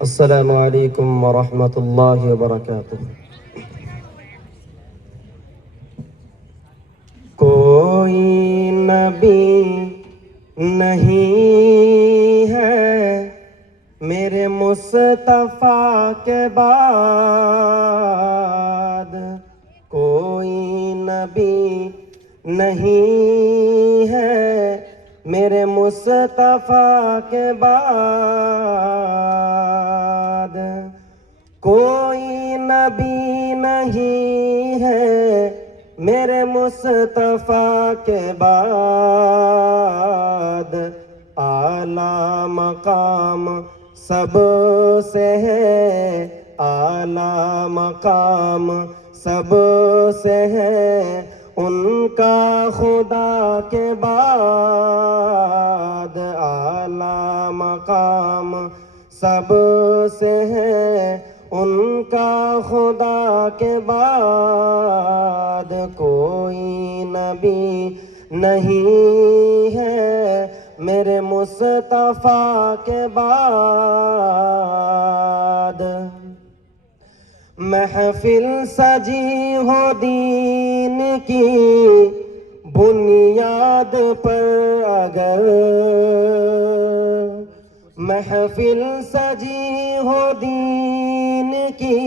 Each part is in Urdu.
السلام علیکم ورحمۃ اللہ وبرکاتہ۔ کوئی نبی نہیں ہے میرے مصطفیٰ کے بعد، کوئی نبی نہیں ہے میرے مصطفیٰ کے بعد، کوئی نبی نہیں ہے میرے مصطفیٰ کے بعد، اعلیٰ مقام سب سے ہے، اعلیٰ مقام سب سے ہے ان کا خدا کے بعد، اعلیٰ مقام سب سے ہے ان کا خدا کے بعد، کوئی نبی نہیں ہے میرے مصطفیٰ کے بعد۔ محفل سجی ہو دین کی بنیاد پر اگر، محفل سجی ہو دین کی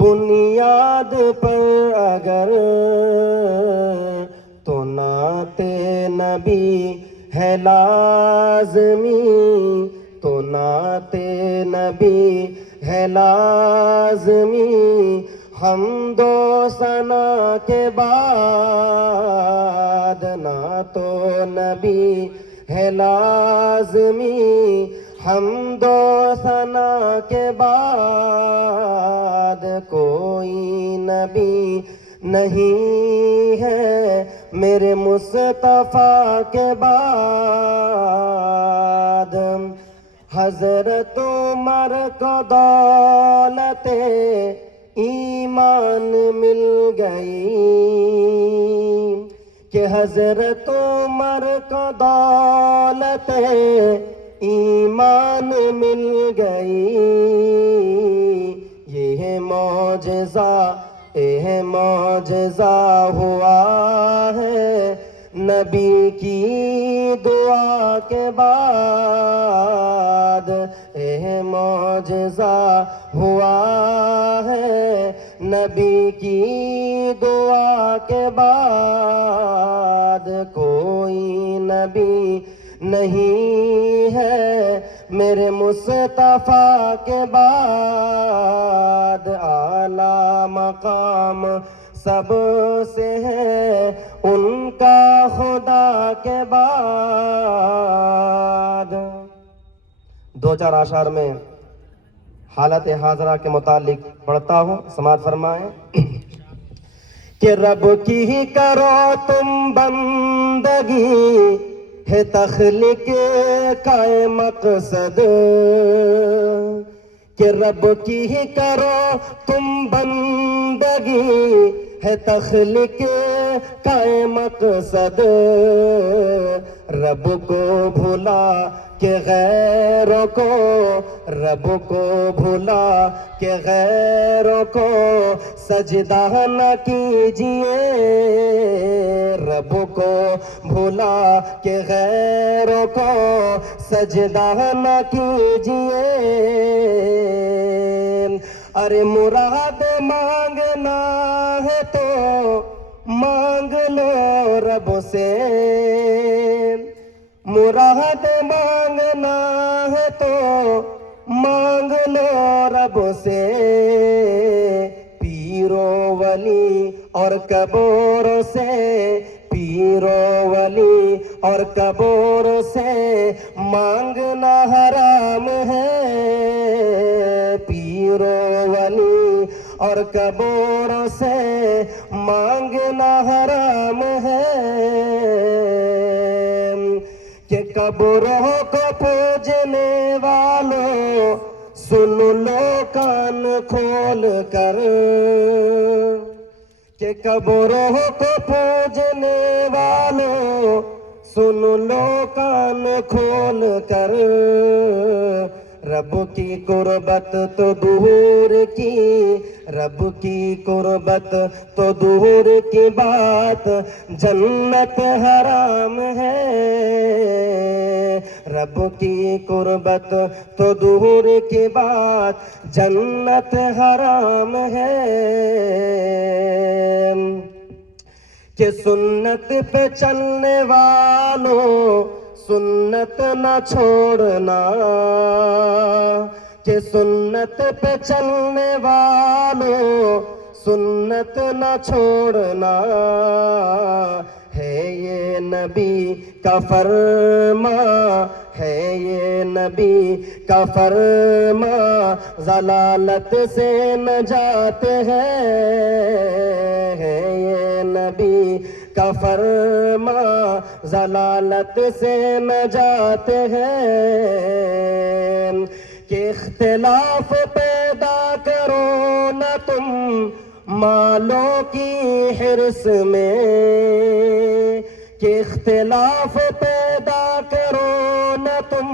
بنیاد پر اگر، تو نعت نبی ہے لازمی، تو نعت نبی ہے لازمی، حمد و ثنا کے بعد، نعت نبی ہے لازمی، حمد و ثنا کے بعد، کوئی نبی نہیں ہے میرے مصطفیٰ کے بعد۔ حضرت عمر کو دولت ایمان مل گئی، کہ حضرت عمر کو دولت ایمان مل گئی، یہ معجزہ معجزہ ہوا ہے نبی کی دعا کے بعد، معجزہ ہوا ہے نبی کی دعا کے بعد، کوئی نبی نہیں ہے میرے مصطفیٰ کے بعد، اعلیٰ مقام سب سے ہے ان کا خدا کے بعد۔ دو چار اشعار میں حالت حاضرہ کے متعلق پڑھتا ہوں، سماعت فرمائیں۔ کہ رب کی ہی کرو تم بندگی، ہے تخلیق کا مقصد، کہ رب کی ہی کرو تم بندگی، ہے تخلیق کا مقصد، رب کو بھلا کہ غیروں کو، رب کو بھلا کہ غیروں کو سجدہ نہ کیجیے، رب کو بھلا کہ غیروں کو سجدہ نہ کیجیے، ارے مراد مانگنا ہے تو مانگ لو رب سے، مراد مانگنا ہے تو مانگ لو رب سے، پیرو ولی اور قبروں سے، پیرو ولی اور قبروں سے مانگنا حرام ہے، پیرو ولی اور قبروں سے مانگنا حرام ہے، کہ قبروں کو پوجنے والوں سن لو کان کھول کر، کہ قبروں کو پوجنے والوں سن لو کان کھول کر، رب کی قربت تو دور کی، رب کی قربت تو دور کی بات، جنت حرام ہے، رب کی قربت تو دور کی بات، جنت حرام ہے، کہ سنت پہ چلنے والوں سنت نہ چھوڑنا، کہ سنت پہ چلنے والوں سنت نہ چھوڑنا، ہے یہ نبی کا فرمان، ہے یہ نبی کا فرمان، ضلالت سے نجات ہے یہ نبی کا فرمان، ضلالت سے نجات ہے، کہ اختلاف پیدا کرو نہ تم مالوں کی حرص میں، کہ اختلاف پیدا کرو نہ تم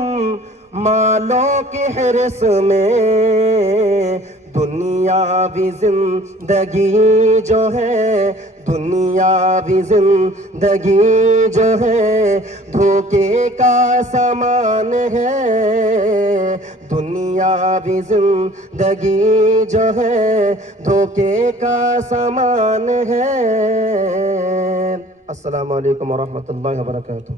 مالوں کی حرص میں، دنیاوی زندگی جو ہے، دنیاوی زندگی جو ہے دھوکے کا سامان ہے، دنیاوی زندگی جو ہے دھوکے کا سامان ہے۔ السلام علیکم ورحمۃ اللہ وبرکاتہ۔